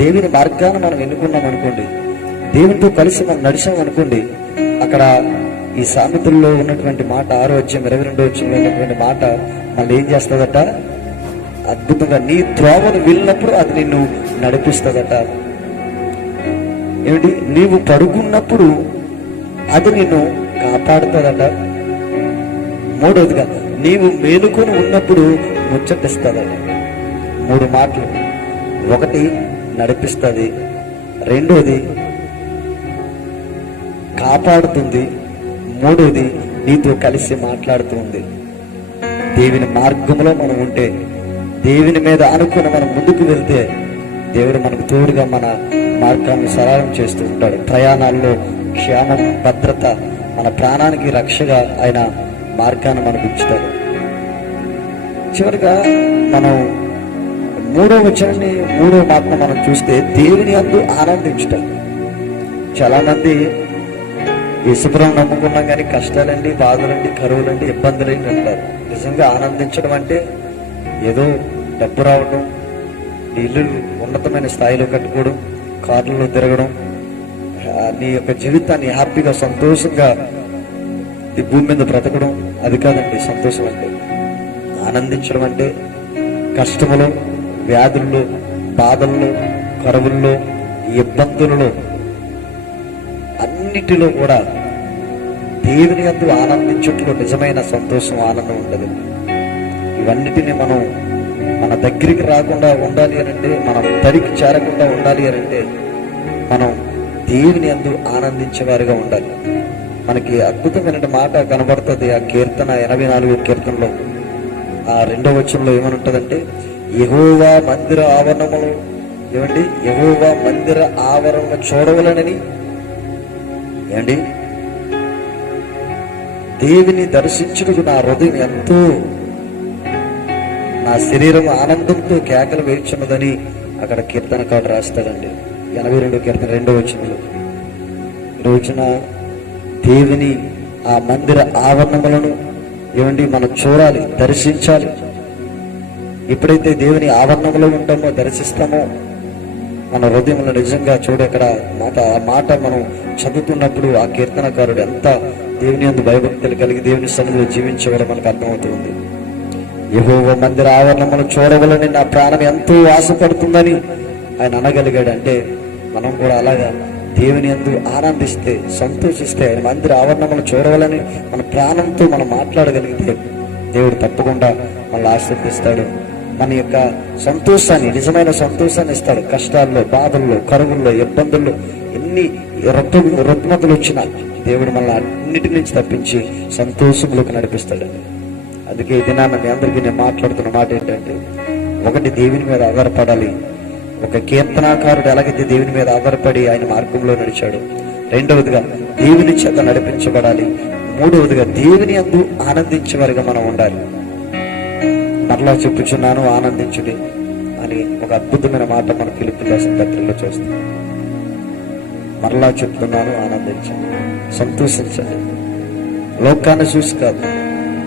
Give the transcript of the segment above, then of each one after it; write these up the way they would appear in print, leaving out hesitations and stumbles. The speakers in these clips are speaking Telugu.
దేవుని మార్గాన్ని మనం ఎన్నుకున్నాం అనుకోండి, దేవునితో కలిసి మనం నడిచాం అనుకోండి, అక్కడ ఈ సామెతల్లో ఉన్నటువంటి మాట 6వ అధ్యాయం 22వ వచనంలో ఉన్నటువంటి మాట మళ్ళీ ఏం చేస్తుందట? అద్భుతంగా నీ త్రోవను వెళ్ళినప్పుడు అది నిన్ను నడిపిస్తుందట. ఏమిటి? నీవు పడుకున్నప్పుడు అది నిన్ను కాపాడుతుందట. మూడవదిగా నీవు మేలుకొని ఉన్నప్పుడు ముచ్చటిస్తుందట. 3 మాటలు. ఒకటి నడిపిస్తుంది, రెండోది కాపాడుతుంది, మూడోది నీతో కలిసి మాట్లాడుతుంది. దేవుని మార్గంలో మనం ఉంటే, దేవుని మీద అనుకుని మనం ముందుకు వెళ్తే, దేవుడు మనకు తోడుగా మన మార్గాన్ని సరళం చేస్తూ ఉంటాడు. ప్రయాణాల్లో క్షేమం, భద్రత, మన ప్రాణానికి రక్షగా ఆయన మార్గాన్ని మనకు ఇచ్చుతాడు. చివరిగా మనం 3వ వచనాన్ని 3వ మాటను మనం చూస్తే దేవుని యందు ఆనందించుట. చాలా మంది యేసుప్రభువుని నమ్ముకున్నాం కానీ కష్టాలండి, బాధలండి, కరువులండి, ఇబ్బందులండి అంటారు. నిజంగా ఆనందించడం అంటే ఏదో డబ్బు రావడం, ఇల్లు ఉన్నతమైన స్థాయిలో కట్టుకోవడం, కార్లలో తిరగడం, నీ యొక్క జీవితాన్ని హ్యాపీగా సంతోషంగా ఈ భూమి మీద బ్రతకడం, అది కాదండి సంతోషం అంటే. ఆనందించడం అంటే కష్టములో, వ్యాధుల్లో, బాధల్లో, కరువుల్లో, ఇబ్బందులలో అన్నిటిలో కూడా దేవుని యందు ఆనందించుట్లో నిజమైన సంతోషం, ఆనందం ఉండదు. ఇవన్నిటిని మనం మన దగ్గరికి రాకుండా ఉండాలి అని అంటే, మనం తడికి చేరకుండా ఉండాలి అని అంటే, మనం దేవుని యందు ఆనందించేవారుగా ఉండాలి. మనకి అద్భుతమైన మాట కనబడుతుంది ఆ కీర్తన 84వ కీర్తనలో 2వ వచనంలో ఏమని ఉంటుందంటే, యెహోవా మందిర ఆవరణములు, ఏమండి, యెహోవా మందిర ఆవరణ చూడవలనని, ఏమండి, దేవుని దర్శించుటకు నా హృదయం ఎంతో, నా శరీరం ఆనందంతో కేకలు వేయుచున్నదని అక్కడ కీర్తనకారుడు రాస్తాడండి. 82వ కీర్తన 2వ వచనంలో. రోజున దేవుని ఆ మందిర ఆవరణములను, ఏమండి, మనం చూడాలి, దర్శించాలి. ఎప్పుడైతే దేవుని ఆవరణంలో ఉంటామో, దర్శిస్తామో, మన హృదయంలో నిజంగా అక్కడ ఆ మాట మనం చదువుతున్నప్పుడు ఆ కీర్తనకారుడు ఎంత దేవుని యందు భయభక్తులు కలిగి దేవుని సన్నిధిలో జీవించేవారో మనకు అర్థమవుతుంది. యెహోవా మందిర ఆవరణములను చూడవలని నా ప్రాణం ఎంతో ఆశపడుతుందని ఆయన అనగలిగాడు. అంటే మనం కూడా అలాగా దేవుని యందు ఆనందిస్తే, సంతోషిస్తే, ఆయన మందిర ఆవరణములను చూడవాలని మన ప్రాణంతో మనం మాట్లాడగలిగితే దేవుడు తప్పకుండా మనల్ని ఆశీర్వదిస్తాడు. మన యొక్క సంతోషాన్ని, నిజమైన సంతోషాన్ని ఇస్తాడు. కష్టాల్లో, బాధల్లో, కరువుల్లో, ఇబ్బందుల్లో ఎన్ని రుగ్మతలు వచ్చినా దేవుడు మనల్ని అన్నిటి నుంచి తప్పించి సంతోషంలోకి నడిపిస్తాడండి. అందుకే ఈ దినాన్ని మీ అందరికీ నేను మాట్లాడుతున్న మాట ఏంటంటే, ఒకటి దేవుని మీద ఆధారపడాలి. ఒక కీర్తనాకారుడు ఎలాగైతే దేవుని మీద ఆధారపడి ఆయన మార్గంలో నడిచాడు, రెండవదిగా దేవుని చేత నడిపించబడాలి, మూడవదిగా దేవుని యందు ఆనందించేవారిగా మనం ఉండాలి. మరలా చెప్పుచున్నాను, ఆనందించుడి అని ఒక అద్భుతమైన మాట మన ఫిలిప్పీయుల రాసిన పత్రికలో చూస్తాం. మరలా చెప్తున్నాను, ఆనందించండి, సంతోషించండి. లోకాన్ని చూసి కాదు,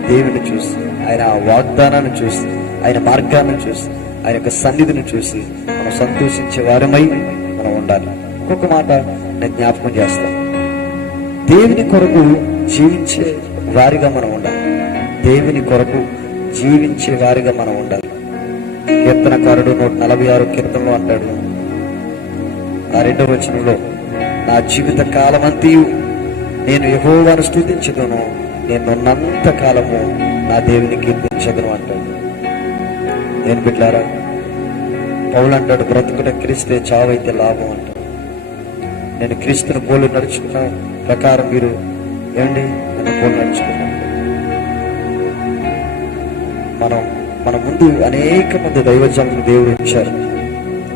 దేవుని చూసి, ఆయన వాగ్దానాన్ని చూసి, ఆయన మార్గాన్ని చూసి, ఆయన యొక్క సన్నిధిని చూసి మనం సంతోషించే వారమై మనం ఉండాలి. ఇంకొక మాట నేను జ్ఞాపకం చేస్తాను. దేవుని కొరకు జీవించే వారిగా మనం ఉండాలి. దేవుని కొరకు జీవించే వారిగా మనం ఉండాలి. కీర్తనకారుడు 146 కీర్తనలో అంటాడు, ఆ 2వ వచనంలో, నా జీవిత కాలమంతయు నేను యెహోవాను స్తుతించుదును, నేను ఉన్నంత కాలము నా దేవుని కీర్తించదును అంటాడు. నేను బిడ్డారా, పౌలు అంటాడు, బ్రతుకుట క్రీస్తే, చావైతే లాభం అంటాడు. నేను క్రీస్తుని పోలి నడుచుకున్న ప్రకారం మీరు ఏమండి నన్ను పోలి నడుచుకున్నాను. మన ముందు అనేక మంది దైవజనులు దేవుడు ఇచ్చారు.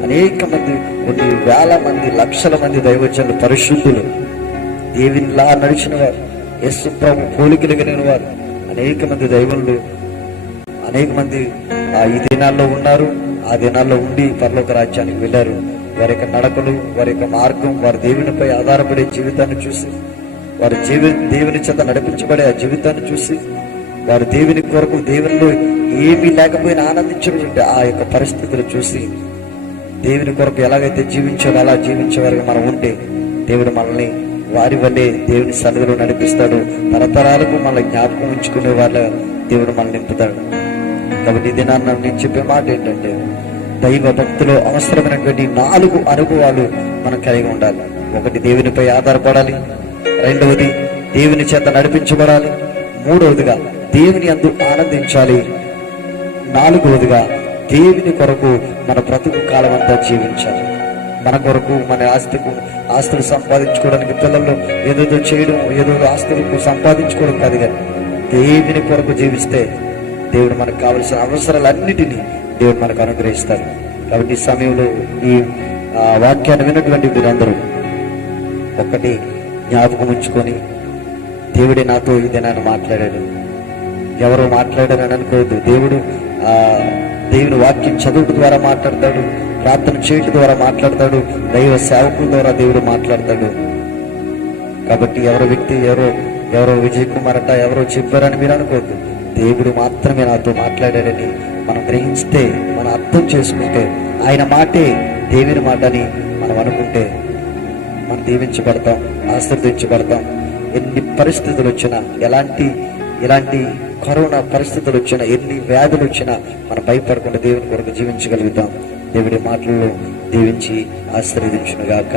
అనేక మంది, కొన్ని వేల మంది, లక్షల మంది దైవజనులు, పరిశుద్ధులు, దేవునిలా నడిచిన వారు, యేసు ప్రభు పోలికలు కలిగిన వారు, అనేక మంది దైవములు, అనేక మంది ఈ దినాల్లో ఉన్నారు, ఆ దినాల్లో ఉండి పరలోక రాజ్యానికి వెళ్ళారు. వారి యొక్క నడకలు, వారి యొక్క మార్గం, వారి దేవునిపై ఆధారపడే జీవితాన్ని చూసి, వారి దేవుని చేత నడిపించబడే ఆ జీవితాన్ని చూసి, వారు దేవుని కొరకు దేవునిలో ఏమీ లేకపోయినా ఆనందించడం, ఆ యొక్క పరిస్థితులు చూసి దేవుని కొరకు ఎలాగైతే జీవించాలో అలా జీవించేవారుగా మనం ఉంటే దేవుడు మనల్ని వారి వల్లే దేవుని సన్నిధిలో నడిపిస్తాడు. తరతరాలకు మనల్ని జ్ఞాపకం ఉంచుకునే వాళ్ళ దేవుడు మనల్ని నింపుతాడు. కాబట్టి ఇది నేను చెప్పే మాట ఏంటంటే, దైవ భక్తిలో అవసరమైనటువంటి 4 అనుభవాలు మనం కలిగి ఉండాలి. 1, దేవునిపై ఆధారపడాలి. 2వది, దేవుని చేత నడిపించబడాలి. 3వదిగా, దేవుని యందు ఆనందించాలి. 4వదిగా, దేవుని కొరకు మన బ్రతుకు కాలం అంతా జీవించాలి. మన కొరకు, మన ఆస్తులు సంపాదించుకోవడానికి, పిల్లల్లో ఏదేదో చేయడం, ఏదో ఆస్తులకు సంపాదించుకోవడం కాదు, కానీ దేవుని కొరకు జీవిస్తే దేవుడు మనకు కావలసిన అవసరాలన్నిటినీ దేవుడు మనకు అనుగ్రహిస్తారు. కాబట్టి ఈ సమయంలో ఈ వాక్యాన్ని విన్నటువంటి మీరందరూ ఒక్కటి జ్ఞాపకం ఉంచుకొని, దేవుడే నాతో ఇదే నన్ను మాట్లాడాడు, ఎవరో మాట్లాడారని అనుకోవద్దు. దేవుని వాక్యం చదువు ద్వారా మాట్లాడతాడు, ప్రార్థన చేయటం ద్వారా మాట్లాడతాడు, దైవ సేవకుల ద్వారా దేవుడు మాట్లాడతాడు. కాబట్టి ఎవరో విజయ్ కుమార్ అట ఎవరో చెప్పారని మీరు అనుకోవద్దు. దేవుడు మాత్రమే నాతో మాట్లాడాడని మనం గ్రహించితే, మనం అర్థం చేసుకుంటే, ఆయన మాటే దేవుని మాట అని మనం అనుకుంటే మనం దీవించబడతాం, ఆశీర్వదించబడతాం. ఎన్ని పరిస్థితులు వచ్చినా, ఎలాంటి కరోనా పరిస్థితులు వచ్చినా, ఎన్ని వ్యాధులు వచ్చినా మనం భయపడకుండా దేవుని కొరకు జీవించగలుగుతాం. దేవుడి మాటల్లో దీవించి ఆశీర్వదించునుగాక.